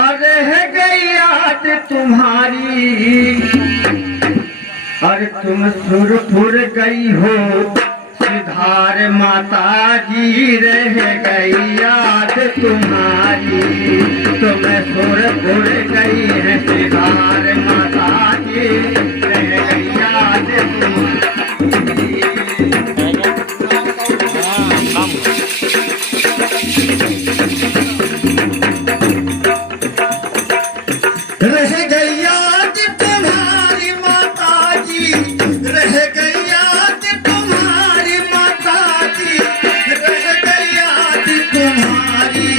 अरे है गई याद तुम्हारी, अरे तुम सुरपुर गई हो सिधार माता जी, रह गई याद तुम्हारी। तुम सुरपुर गई है सिधार माता जी, रह गई याद तुम्हारी। रह गई याद तुम्हारी माता जी, रह गई याद तुम्हारी माता जी, रह गई याद तुम्हारी।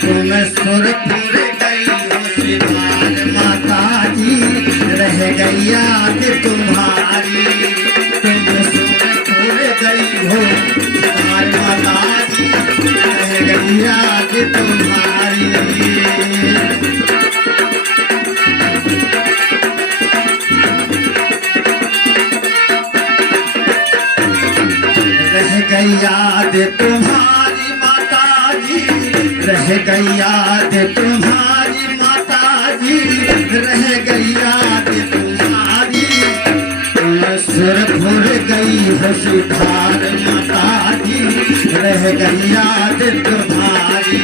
तुम सुरपुर गई हो सिधार माता जी, रह गई याद तुम्हारी। तुम सुरपुर गई हो सिधार माता जी, रह गई याद तुम्हारी। रह गई याद तुम्हारी माता जी, रह गई याद तुम्हारी माता जी, रह गई याद तुम्हारी। तुम सुरपुर गई हो सिधार माता जी, रह गई याद तुम्हारी।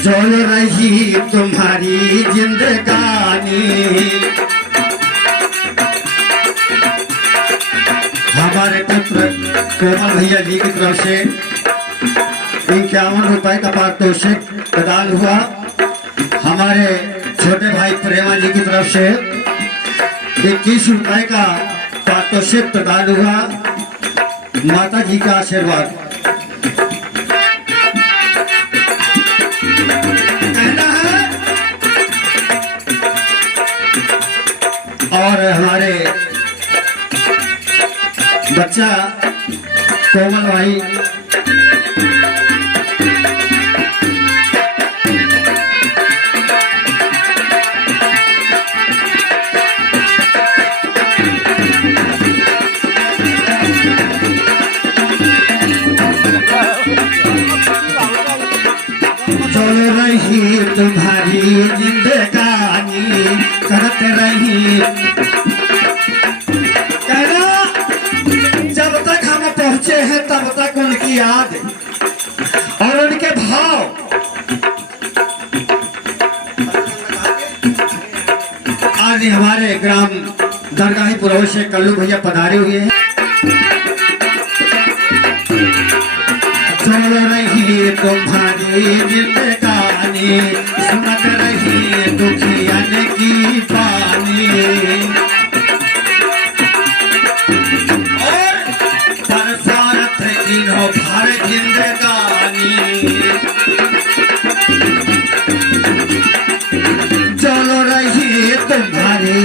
जोड़ रही तुम्हारी जिंदगानी, हमारे पुत्र कोमल भैया जी की तरफ से 51 रुपए का पारितोषिक प्रदान हुआ। हमारे छोटे भाई प्रेमा जी की तरफ से 21 रुपए का पारितोषिक प्रदान हुआ। माता जी का आशीर्वाद। और हमारे बच्चा कोमल भाई चल रही तुम्हारी जिंदगानी, करत रही कहना। जब तक हम पहुंचे हैं तब तक उनकी याद और उनके भाव। आज हमारे ग्राम दरगाही पुरोहित से कल्लू भैया पधारे हुए हैं। चल रही तुम्हारी जिंदगानी, सुनत रही दुखियन की पानी। और बरसात दिनों भर जिंदगानी। चल रही तुम्हारी